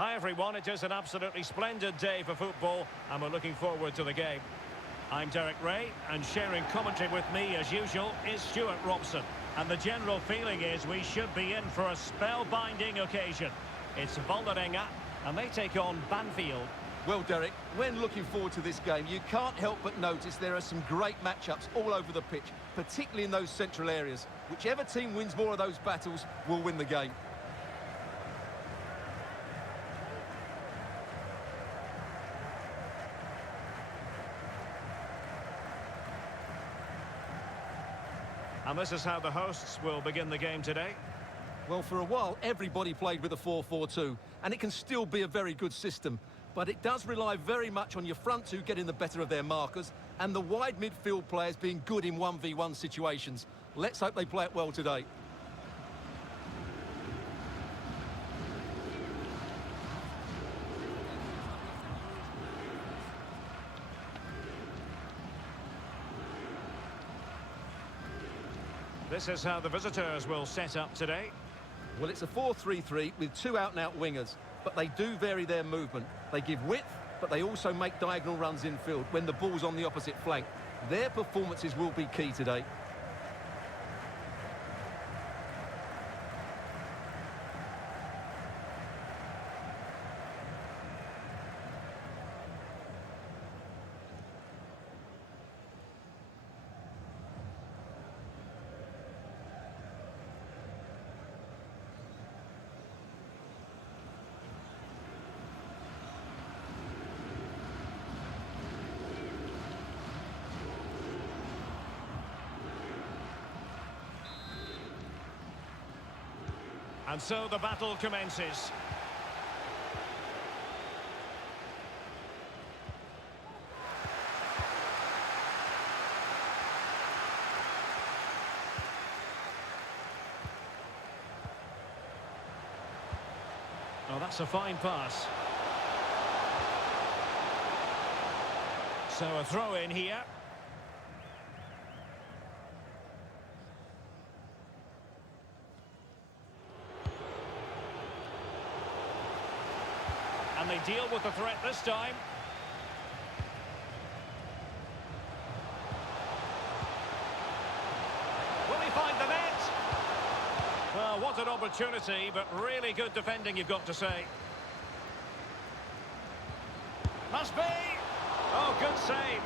Hi everyone, it is an absolutely splendid day for football and we're looking forward to the game. I'm Derek Ray and sharing commentary with me as usual is Stuart Robson. And the general feeling is we should be in for a spellbinding occasion. It's Vålerenga and they take on Banfield. Well, Derek, when looking forward to this game, you can't help but notice there are some great matchups all over the pitch, particularly in those central areas. Whichever team wins more of those battles will win the game. And this is how the hosts will begin the game today. Well, for a while, everybody played with a 4-4-2, and it can still be a very good system. But it does rely very much on your front two getting the better of their markers, and the wide midfield players being good in 1v1 situations. Let's hope they play it well today. This is how the visitors will set up today. Well, it's a 4-3-3 with two out-and-out wingers, but they do vary their movement. They give width, but they also make diagonal runs infield when the ball's on the opposite flank. Their performances will be key today. And so the battle commences. Oh, that's a fine pass. So a throw in here. And they deal with the threat this time. Will he find the net? Well, what an opportunity, but really good defending, you've got to say. Must be! Oh, good save.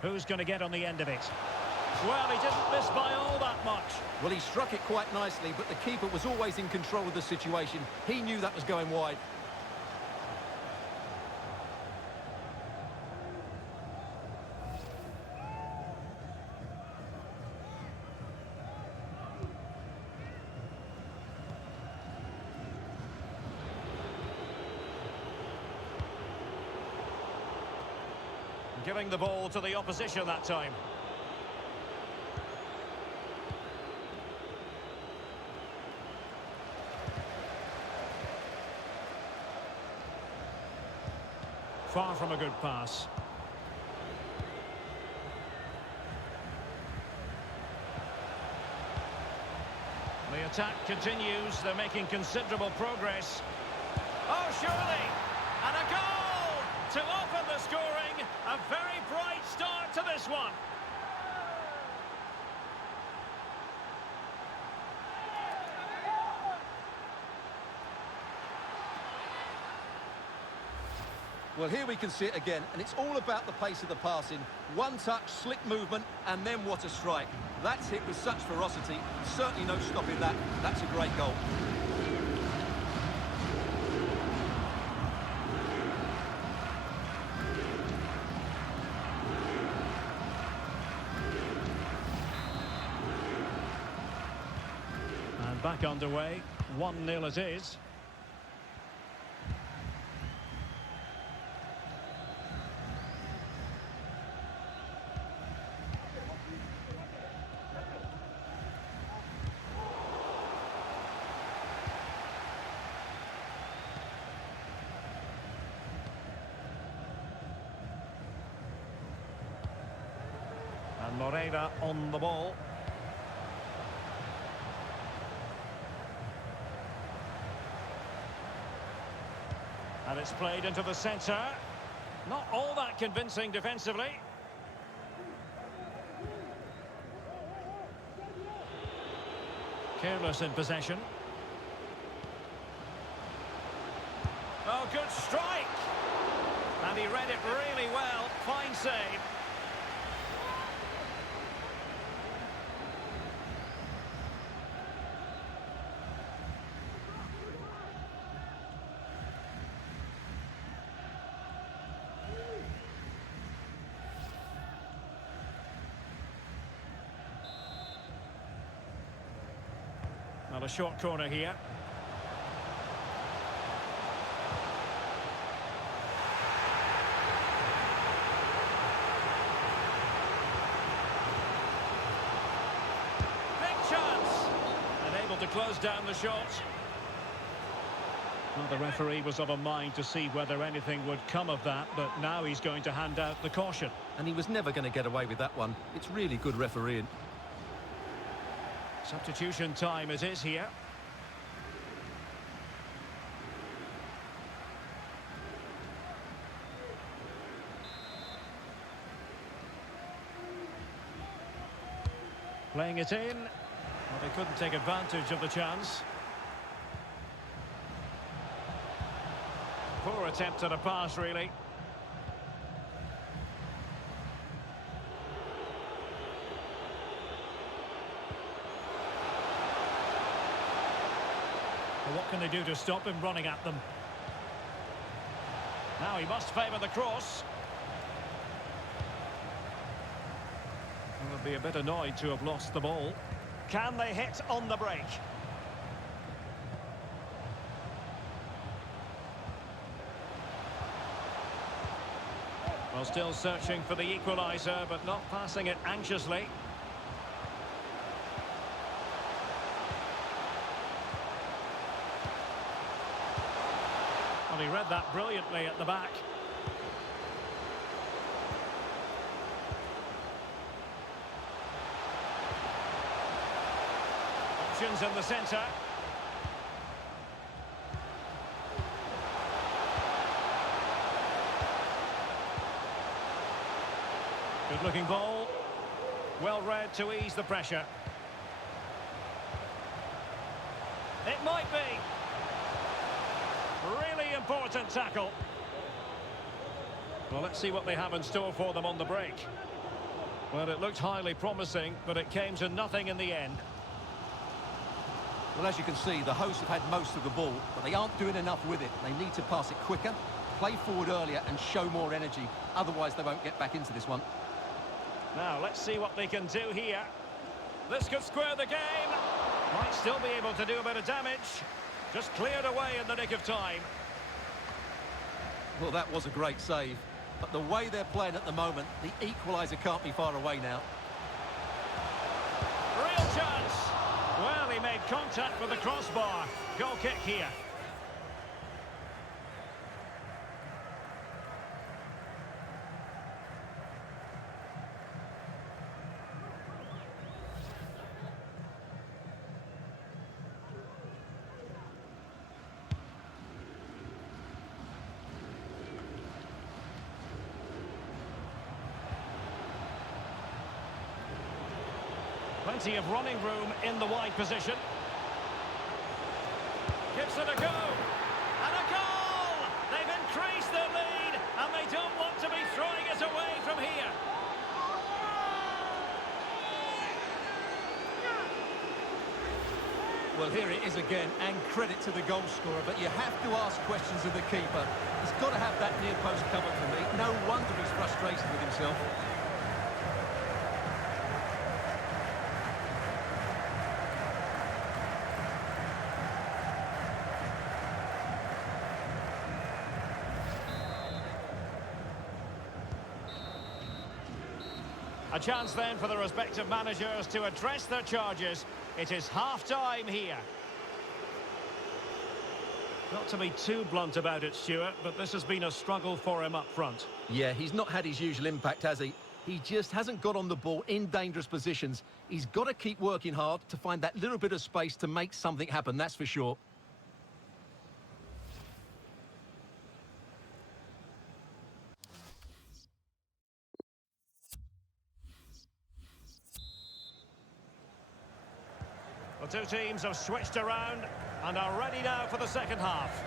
Who's going to get on the end of it? Well, he didn't miss by all that much. Well, he struck it quite nicely, but the keeper was always in control of the situation. He knew that was going wide. Giving the ball to the opposition that time. Far from a good pass. The attack continues. They're making considerable progress. Oh, surely! And a goal to open the scoring. A very bright start to this one. Well, here we can see it again, and it's all about the pace of the passing. One touch, slick movement, and then what a strike. That's hit with such ferocity. Certainly no stopping that. That's a great goal. And back underway. 1-0 it is. Torreira on the ball. And it's played into the centre. Not all that convincing defensively. Careless in possession. Oh, good strike! And he read it really well. Fine save. Well, a short corner here. To close down the shot. Well, the referee was of a mind to see whether anything would come of that, but now he's going to hand out the caution. And he was never going to get away with that one. It's really good refereeing. Substitution time it is here. Playing it in. Well, they couldn't take advantage of the chance. Poor attempt at a pass, really. Well, what can they do to stop him running at them? Now he must favour the cross. He would be a bit annoyed to have lost the ball. Can they hit on the break? Well, still searching for the equaliser, but not passing it anxiously. Well, he read that brilliantly at the back. In the centre. Good looking ball. Well read to ease the pressure. It might be. Really important tackle. Well, let's see what they have in store for them on the break. Well, it looked highly promising, but it came to nothing in the end. Well, as you can see, the hosts have had most of the ball, but they aren't doing enough with it. They need to pass it quicker, play forward earlier and show more energy. Otherwise, they won't get back into this one. Now, let's see what they can do here. This could square the game. Might still be able to do a bit of damage. Just cleared away in the nick of time. Well, that was a great save. But the way they're playing at the moment, the equaliser can't be far away now. Real chance. Well, he made contact with the crossbar. Goal kick here. Plenty of running room in the wide position. Gives it a go. And a goal! They've increased their lead, and they don't want to be throwing it away from here. Well, here it is again, and credit to the goal scorer, but you have to ask questions of the keeper. He's got to have that near post covered for me. No wonder he's frustrated with himself. A chance then for the respective managers to address their charges. It is half-time here. Not to be too blunt about it, Stuart, but this has been a struggle for him up front. Yeah, he's not had his usual impact, has he? He just hasn't got on the ball in dangerous positions. He's got to keep working hard to find that little bit of space to make something happen, that's for sure. The two teams have switched around and are ready now for the second half.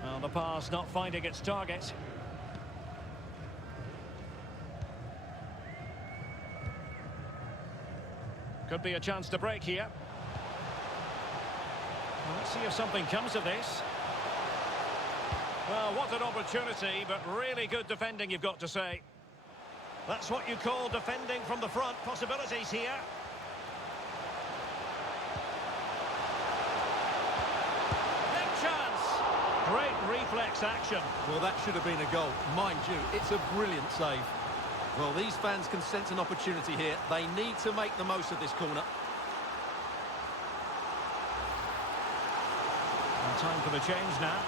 Well, the pass not finding its target. Could be a chance to break here. Well, let's see if something comes of this. Well, what an opportunity, but really good defending, you've got to say. That's what you call defending from the front. Possibilities here. Great reflex action. Well, that should have been a goal. Mind you, it's a brilliant save. Well, these fans can sense an opportunity here. They need to make the most of this corner. And time for the change now.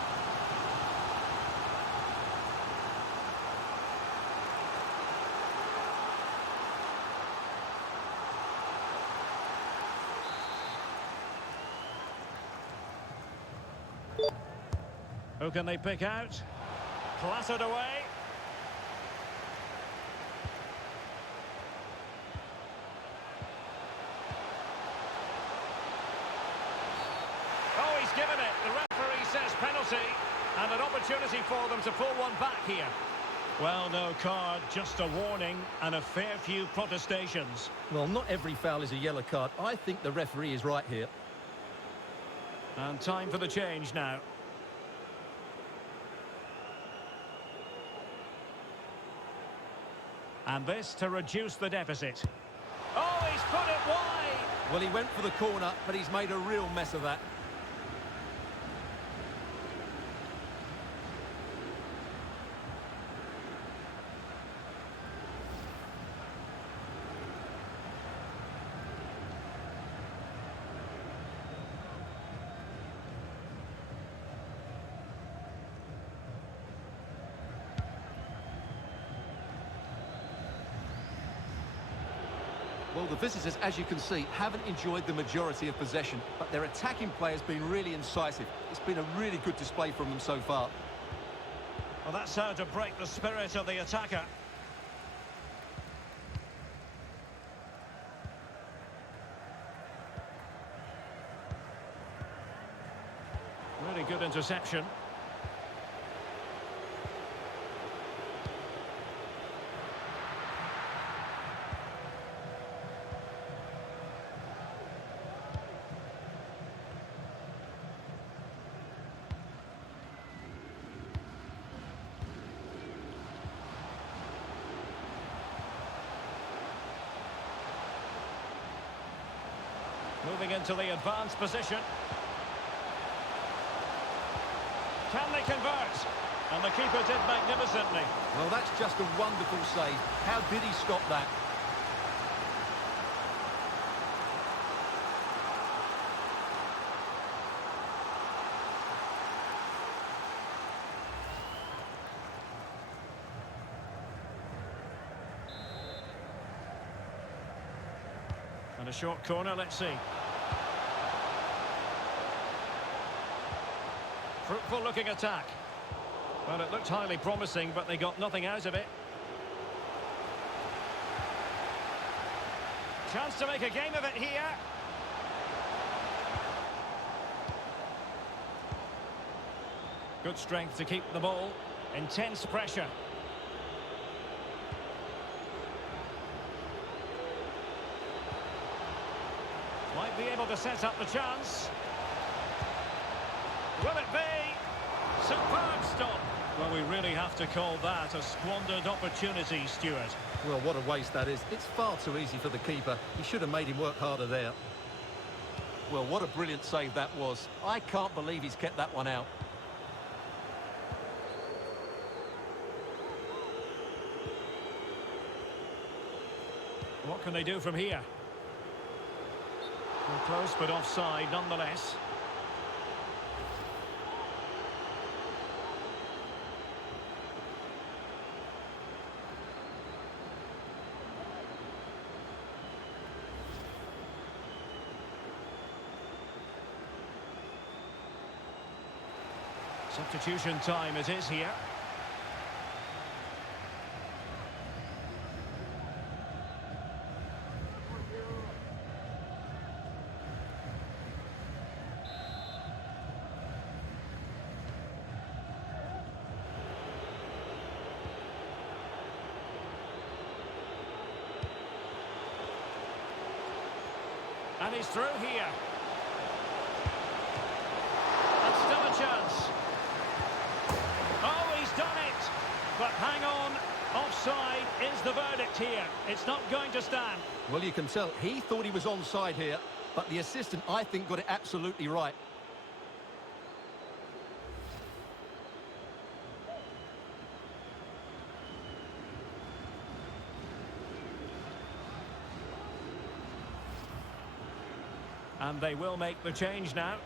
Who can they pick out? Clattered away. Oh, he's given it. The referee says penalty. And an opportunity for them to pull one back here. Well, no card, just a warning and a fair few protestations. Well, not every foul is a yellow card. I think the referee is right here. And time for the change now. And this to reduce the deficit. Oh, he's put it wide! Well, he went for the corner, but he's made a real mess of that. Well, the visitors, as you can see, haven't enjoyed the majority of possession, but their attacking play has been really incisive. It's been a really good display from them so far. Well, that's how to break the spirit of the attacker. Really good interception. Moving into the advanced position. Can they convert? And the keeper did magnificently. Well, that's just a wonderful save. How did he stop that? And a short corner, let's see. Fruitful looking attack. Well, it looked highly promising, but they got nothing out of it. Chance to make a game of it here. Good strength to keep the ball. Intense pressure. Might be able to set up the chance. Will it be? Superb stop. Well, we really have to call that a squandered opportunity, Stuart. Well, what a waste that is. It's far too easy for the keeper. He should have made him work harder there. Well, what a brilliant save that was. I can't believe he's kept that one out. What can they do from here? Well, close but offside nonetheless. Substitution time it is here. And he's through here. And still a chance. Oh, he's done it. But hang on. Offside is the verdict here. It's not going to stand. Well, you can tell he thought he was onside here, but the assistant, I think, got it absolutely right. And they will make the change now.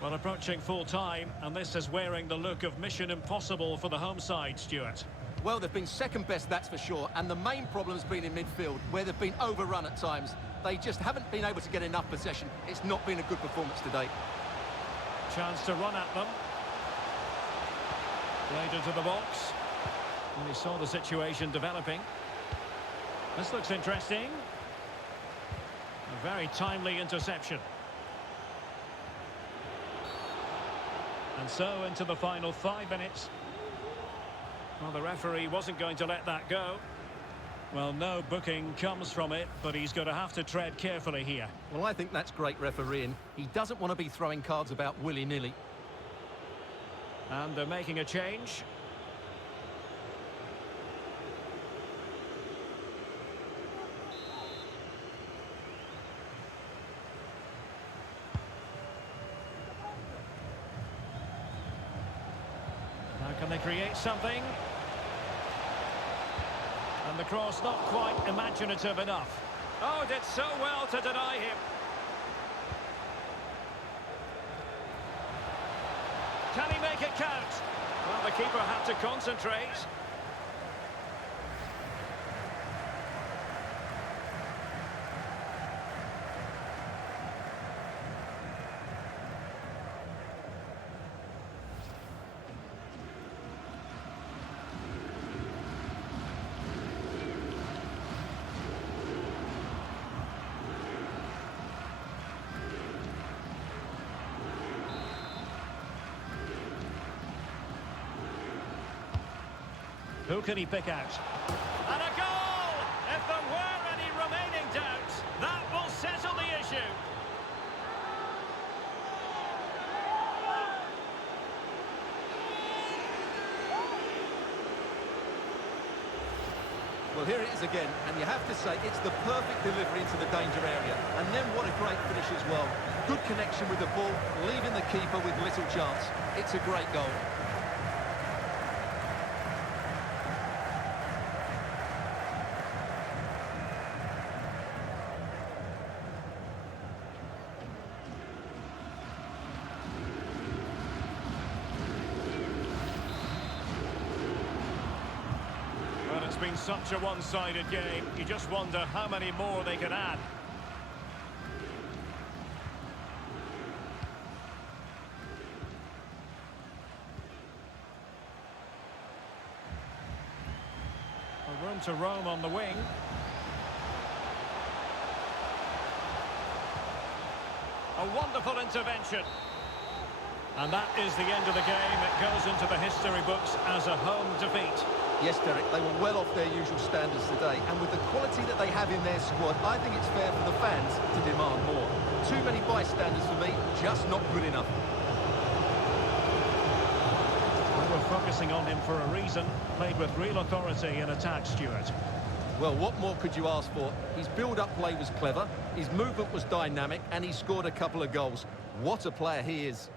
Well, approaching full time, and this is wearing the look of mission impossible for the home side, Stuart. Well, they've been second best, that's for sure, and the main problem's been in midfield, where they've been overrun at times. They just haven't been able to get enough possession. It's not been a good performance today. Chance to run at them. Played into the box. And he saw the situation developing. This looks interesting. A very timely interception. And so into the final 5 minutes. Well, the referee wasn't going to let that go. Well, no booking comes from it, but he's going to have to tread carefully here. Well, I think that's great refereeing. He doesn't want to be throwing cards about willy-nilly. And they're making a change. Now can they create something? And the cross not quite imaginative enough. Oh, did so well to deny him. Can he make it count? Well, the keeper had to concentrate. Who can he pick out? And a goal! If there were any remaining doubts, that will settle the issue. Well, here it is again, and you have to say it's the perfect delivery into the danger area. And then what a great finish as well. Good connection with the ball, leaving the keeper with little chance. It's a great goal. Well, it's been such a one-sided game. You just wonder how many more they can add. A room to roam on the wing. A wonderful intervention. And that is the end of the game. It goes into the history books as a home defeat. Yes, Derek, they were well off their usual standards today, and with the quality that they have in their squad, I think it's fair for the fans to demand more. Too many bystanders for me, just not good enough. We were focusing on him for a reason. Played with real authority in attack, Stuart. Well, what more could you ask for? His build-up play was clever, his movement was dynamic, and he scored a couple of goals. What a player he is.